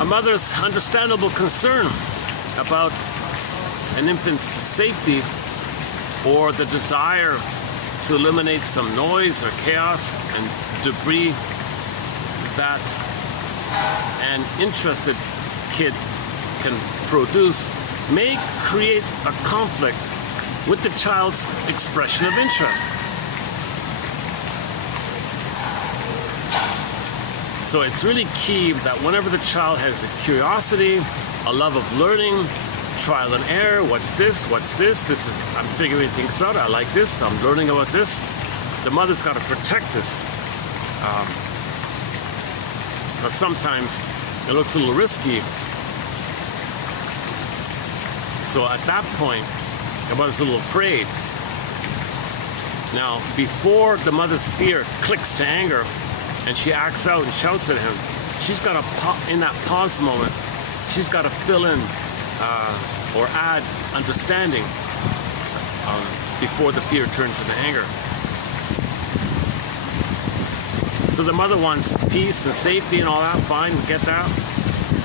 A mother's understandable concern about an infant's safety, or the desire to eliminate some noise or chaos and debris that an interested kid can produce, may create a conflict with the child's expression of interest. So it's really key that whenever the child has a curiosity, a love of learning, trial and error, what's this, I'm figuring things out, I like this, I'm learning about this, the mother's got to protect this. But sometimes it looks a little risky. So at that point, the mother's a little afraid. Now, before the mother's fear clicks to anger and she acts out and shouts at him, she's got to, in that pause moment, she's got to fill in or add understanding before the fear turns into anger. So the mother wants peace and safety and all that, fine, we get that.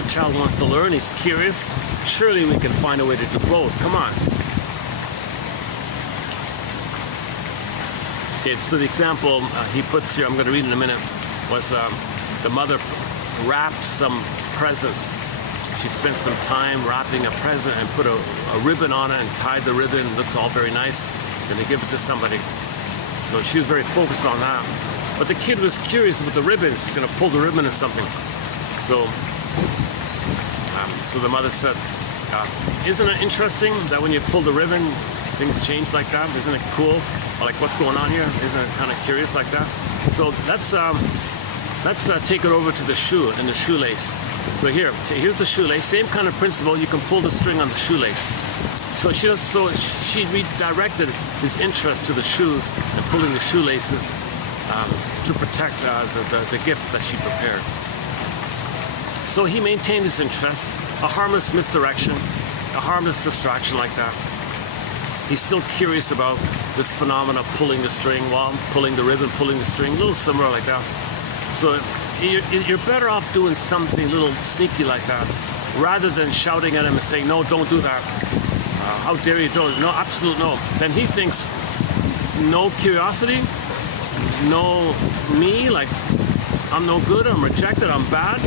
The child wants to learn, he's curious. Surely we can find a way to do both, come on. Okay, so the example he puts here, I'm going to read in a minute, was the mother wrapped some present. She spent some time wrapping a present and put a ribbon on it and tied the ribbon. It looks all very nice. Then they give it to somebody. So she was very focused on that. But the kid was curious about the ribbons. He's going to pull the ribbon or something. So the mother said, isn't it interesting that when you pull the ribbon, things change like that? Isn't it cool? Or like, what's going on here? Isn't it kind of curious like that? So let's take it over to the shoe and the shoelace. So here's the shoelace. Same kind of principle. You can pull the string on the shoelace. So she redirected his interest to the shoes and pulling the shoelaces to protect the gift that she prepared. So he maintained his interest, a harmless misdirection, a harmless distraction like that. He's still curious about this phenomenon of pulling the string while pulling the ribbon, pulling the string, a little similar like that. So you're better off doing something a little sneaky like that, rather than shouting at him and saying, no, don't do that. How dare you do it? No, absolute no. Then he thinks, no curiosity, no me, like I'm no good, I'm rejected, I'm bad.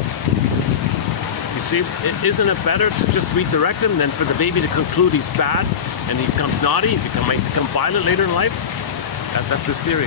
You see, isn't it better to just redirect him than for the baby to conclude he's bad and he becomes naughty, he might become violent later in life? That's his theory.